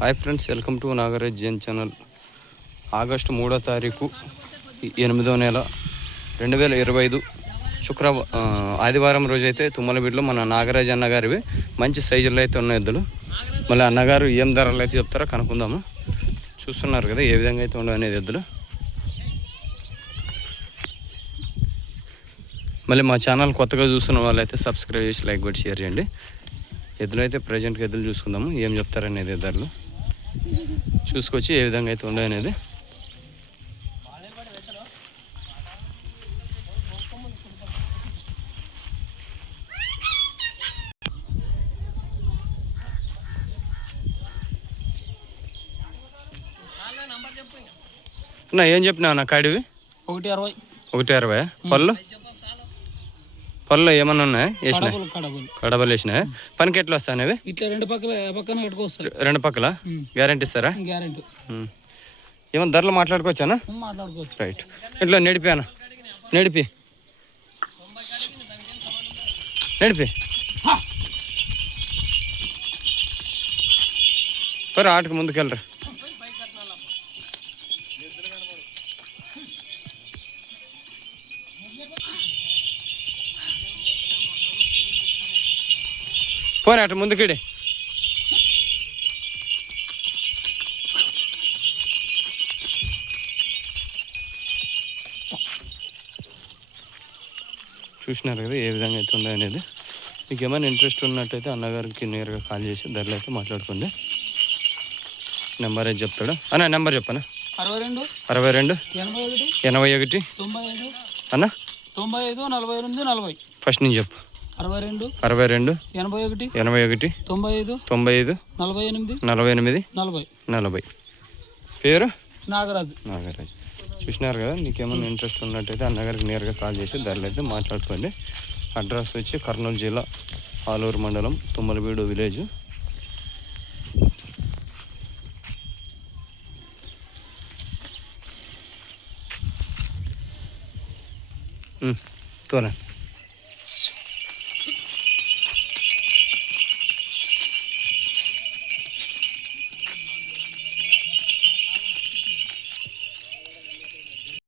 Hi friends welcome to Nagaraj Jain channel August మూడో తారీఖు ఎనిమిదో నెల రెండు వేల ఇరవై ఐదు శుక్ర ఆదివారం ఆదివారం రోజైతే తుమ్మలబీడులో మన నాగరాజ్ అన్నగారివి. మంచి సైజుల్లో అయితే ఉన్నాయి ఎద్దులు మళ్ళీ అన్నగారు ఏం ధరలు అయితే చెప్తారో కనుక్కుందాము. చూస్తున్నారు కదా ఏ విధంగా అయితే ఉండవు అనేది ఎద్దులు మళ్ళీ మా ఛానల్ కొత్తగా చూస్తున్న వాళ్ళైతే సబ్స్క్రైబ్ చేసి లైక్ కొట్టి షేర్ చేయండి. ఎద్దులు అయితే ప్రజెంట్గా ఎద్దులు చూసుకుందాము. ఏం చెప్తారనేది ధరలు చూసుకొచ్చి ఏ విధంగా అయితే ఉండవు అనేది. నా ఏం చెప్పినా నా కాడివి? ఒకటి అరవై. ఒకటి అరవై. పళ్ళు? పళ్ళు ఏమన్నా ఉన్నాయా? కడపలు కడబలు వేసినాయి పనికి ఎట్లా వస్తాయి అవి ఇట్లా రెండు పక్కల పక్కన రెండు పక్కల? గ్యారంటీ ఇస్తారా? గ్యారెంటీ. ఏమన్నా ధరలు మాట్లాడుకోవచ్చానా మాట్లాడుకోవచ్చు. రైట్. ఇట్లా నడిపాను నడిపి. నడిపి. సరే ఆటకు ముందుకెళ్ళరా. పోనీ అటు ముందుకిడి. చూసినారు కదా ఏ విధంగా అయితే ఉందో అనేది. మీకు ఏమైనా ఇంట్రెస్ట్ ఉన్నట్టయితే అన్నగారికి నేరుగా కాల్ చేసి ధరలు అయితే మాట్లాడుకోండి. నెంబర్ అయితే చెప్తాడు? అన్న నెంబర్ చెప్పనా? అరవై రెండు అరవై రెండు ఎనభై ఒకటి అన్న? తొంభై ఐదు నలభై ఎనిమిది నలభై. ఫస్ట్ నుంచి చెప్పు. అరవై రెండు అరవై రెండు ఎనభై ఒకటి ఎనభై ఒకటి తొంభై ఐదు తొంభై ఐదు నలభై ఎనిమిది నలభై ఎనిమిది నలభై. నలభై. పేరు? నాగరాజు. నాగరాజ్. చూసినారు కదా మీకు ఏమైనా ఇంట్రెస్ట్ ఉన్నట్టయితే అన్నగారికి నేరుగా కాల్ చేసి ధరలు అయితే మాట్లాడుకోండి. అడ్రస్ వచ్చి కర్నూలు జిల్లా ఆలూరు మండలం తుమ్మలబీడు విలేజ్. తోలండి.